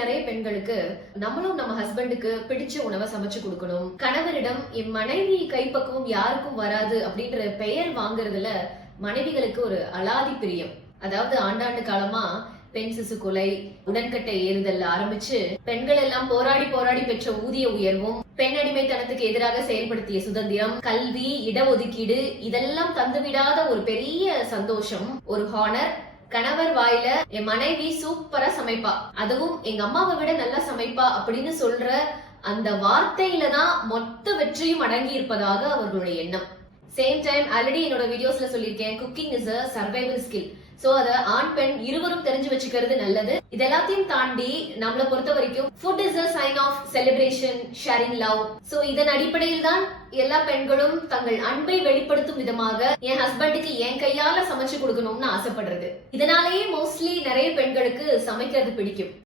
நிறைய பெண்களுக்கு நம்மளும் நம்ம ஹஸ்பண்டுக்கு பிடிச்ச உணவை சமைச்சு கொடுக்கணும், கணவரிடம் என் மனைவி கைப்பக்குவம் யாருக்கும் வராது அப்படின்ற பெயர் வாங்குறதுல மனைவிகளுக்கு ஒரு அலாதி பிரியம். அதாவது ஆண்டாண்டு காலமா பெண் சிசு கொலை, உடன்கட்டை ஏறுதல் ஆரம்பிச்சு பெண்கள் எல்லாம் போராடி போராடி பெற்ற ஊதிய உயர்வும், பெண் அடிமைத்தனத்துக்கு எதிராக செயல்படுத்திய சுதந்திரம், கல்வி, இடஒதுக்கீடு இதெல்லாம் தந்துவிடாத ஒரு பெரிய சந்தோஷம், ஒரு ஹானர். கணவர் வாயில என் மனைவி சூப்பரா சமைப்பா, அதுவும் எங்க அம்மாவை விட நல்லா சமைப்பா அப்படின்னு சொல்ற அந்த வார்த்தையில தான் மொத்த வெற்றியும் அடங்கி இருப்பதாக அவர்களுடைய எண்ணம். சேம் டைம் ஆல்ரெடி என்னோட வீடியோஸ்ல சொல்லியிருக்கேன், cooking is a survival skill. So அத ஆண் பெண் இருவரும் தெரிஞ்சு வச்சுக்கிறது நல்லது. இது எல்லாத்தையும் தாண்டி நம்மளை பொறுத்த வரைக்கும் food is a sign of celebration, sharing love. So இதன் அடிப்படையில் தான் எல்லா பெண்களும் தங்கள் அன்பை வெளிப்படுத்தும் விதமாக என் ஹஸ்பண்டுக்கு என் கையால சமைச்சு கொடுக்கணும்னு ஆசைப்படுறது. இதனாலேயே மோஸ்ட்லி நிறைய பெண்களுக்கு சமைக்கிறது பிடிக்கும்.